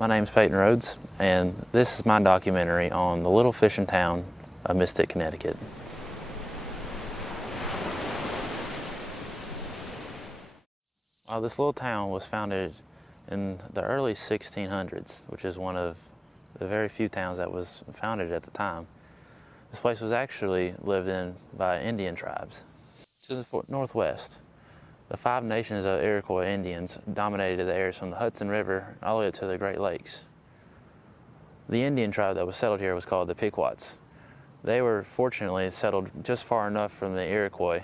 My name's Peyton Rhodes, and this is my documentary on the little fishing town of Mystic, Connecticut. This little town was founded in the early 1600s, which is one of the very few towns that was founded at the time. This place was actually lived in by Indian tribes. To the northwest, the 5 nations of Iroquois Indians dominated the areas from the Hudson River all the way up to the Great Lakes. The Indian tribe that was settled here was called the Pequots. They were fortunately settled just far enough from the Iroquois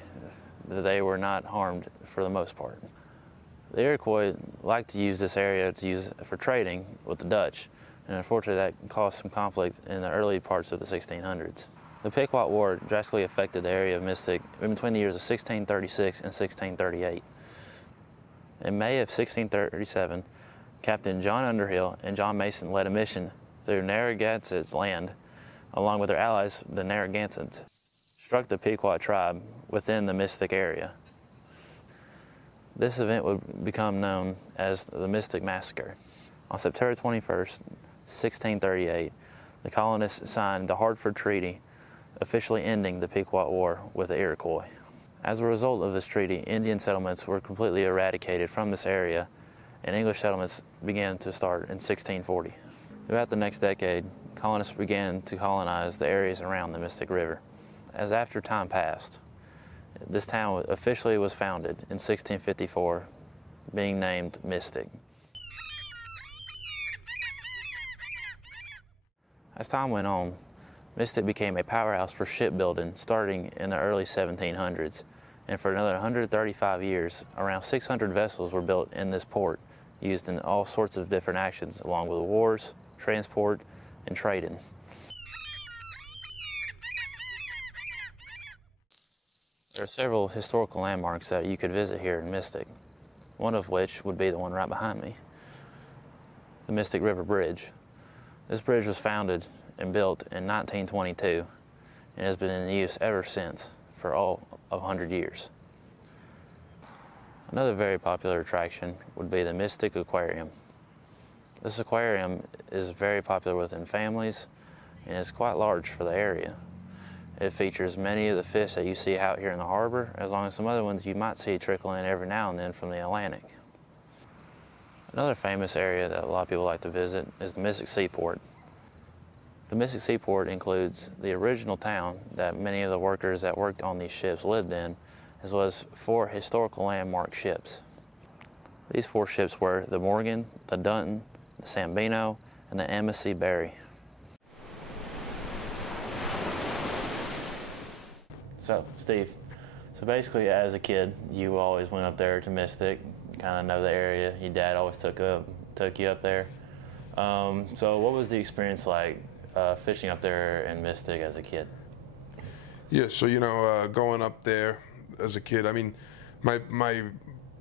that they were not harmed for the most part. The Iroquois liked to use this area for trading with the Dutch, and unfortunately that caused some conflict in the early parts of the 1600s. The Pequot War drastically affected the area of Mystic in between the years of 1636 and 1638. In May of 1637, Captain John Underhill and John Mason led a mission through Narragansett's land, along with their allies, the Narragansetts, struck the Pequot tribe within the Mystic area. This event would become known as the Mystic Massacre. On September 21st, 1638, the colonists signed the Hartford Treaty, officially ending the Pequot War with the Iroquois. As a result of this treaty, Indian settlements were completely eradicated from this area, and English settlements began to start in 1640. Throughout the next decade, colonists began to colonize the areas around the Mystic River. As after time passed, this town officially was founded in 1654, being named Mystic. As time went on, Mystic became a powerhouse for shipbuilding starting in the early 1700s, and for another 135 years, around 600 vessels were built in this port, used in all sorts of different actions, along with wars, transport, and trading. There are several historical landmarks that you could visit here in Mystic, one of which would be the one right behind me, the Mystic River Bridge. This bridge was founded and built in 1922 and has been in use ever since for all of 100 years. Another very popular attraction would be the Mystic Aquarium. This aquarium is very popular within families and is quite large for the area. It features many of the fish that you see out here in the harbor, as long as some other ones you might see trickle in every now and then from the Atlantic. Another famous area that a lot of people like to visit is the Mystic Seaport. The Mystic Seaport includes the original town that many of the workers that worked on these ships lived in, as well as 4 historical landmark ships. These 4 ships were the Morgan, the Dunton, the Sambino, and the Embassy Berry. So, Steve, basically as a kid, you always went up there to Mystic, kind of know the area. Your dad always took you up there. So what was the experience like fishing up there in Mystic as a kid? Yeah, so going up there as a kid, I mean, my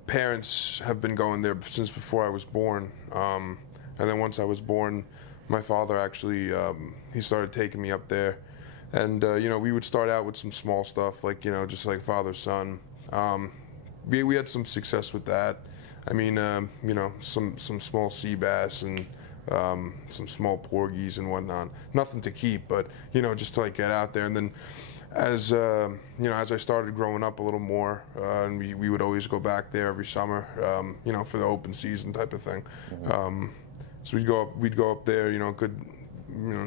parents have been going there since before I was born, and then once I was born, my father actually he started taking me up there, and we would start out with some small stuff like just like father-son. We had some success with that. I mean, some small sea bass and some small porgies and whatnot. Nothing to keep, but just to like get out there. And then as as I started growing up a little more, and we would always go back there every summer, for the open season type of thing. Mm-hmm. So we'd go up there, good,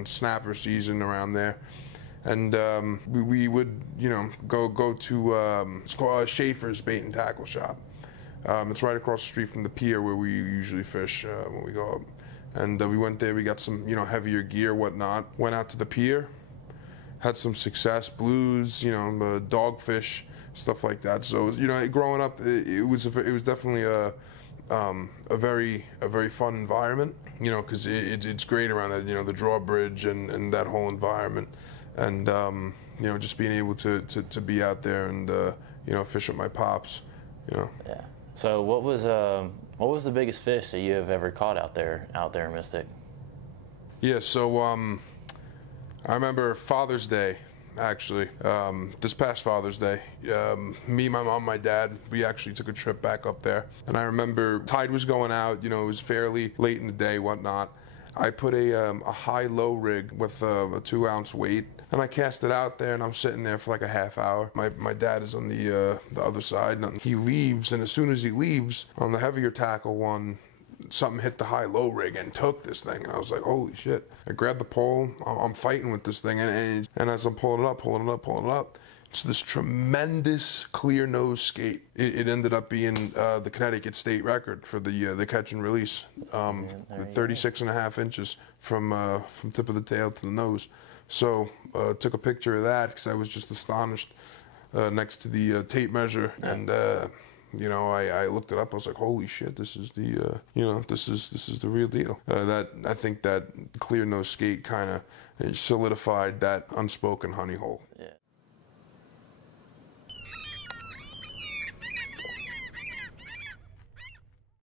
snapper season around there. And we would, go to it's called Schaefer's Bait and Tackle Shop. It's right across the street from the pier where we usually fish when we go up. And we went there. We got some, heavier gear, whatnot. Went out to the pier, had some success, blues, dogfish, stuff like that. So growing up, it was definitely a very fun environment. Because it's great around that, the drawbridge and that whole environment. And just being able to be out there and fish with my pops, Yeah. So what was the biggest fish that you have ever caught out there in Mystic? Yeah. So I remember Father's Day. actually. This past Father's Day, me, my mom, my dad, we actually took a trip back up there. And I remember tide was going out, you know, it was fairly late in the day, whatnot. I put a high-low rig with a 2-ounce weight, and I cast it out there, and I'm sitting there for like a half hour. My dad is on the other side, and he leaves, and as soon as he leaves, on the heavier tackle one, something hit the high-low rig and took this thing, and I was like, holy shit. I grabbed the pole, I'm fighting with this thing, and as I'm pulling it up, it's this tremendous clear nose skate. It ended up being the Connecticut state record for the catch and release, 36.5 inches from tip of the tail to the nose. So took a picture of that because I was just astonished next to the tape measure, and you know, I looked it up. I was like, holy shit, this is the you know, this is the real deal. That I think that clear nose skate kind of solidified that unspoken honey hole. Yeah.